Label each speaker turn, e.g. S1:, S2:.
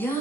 S1: Я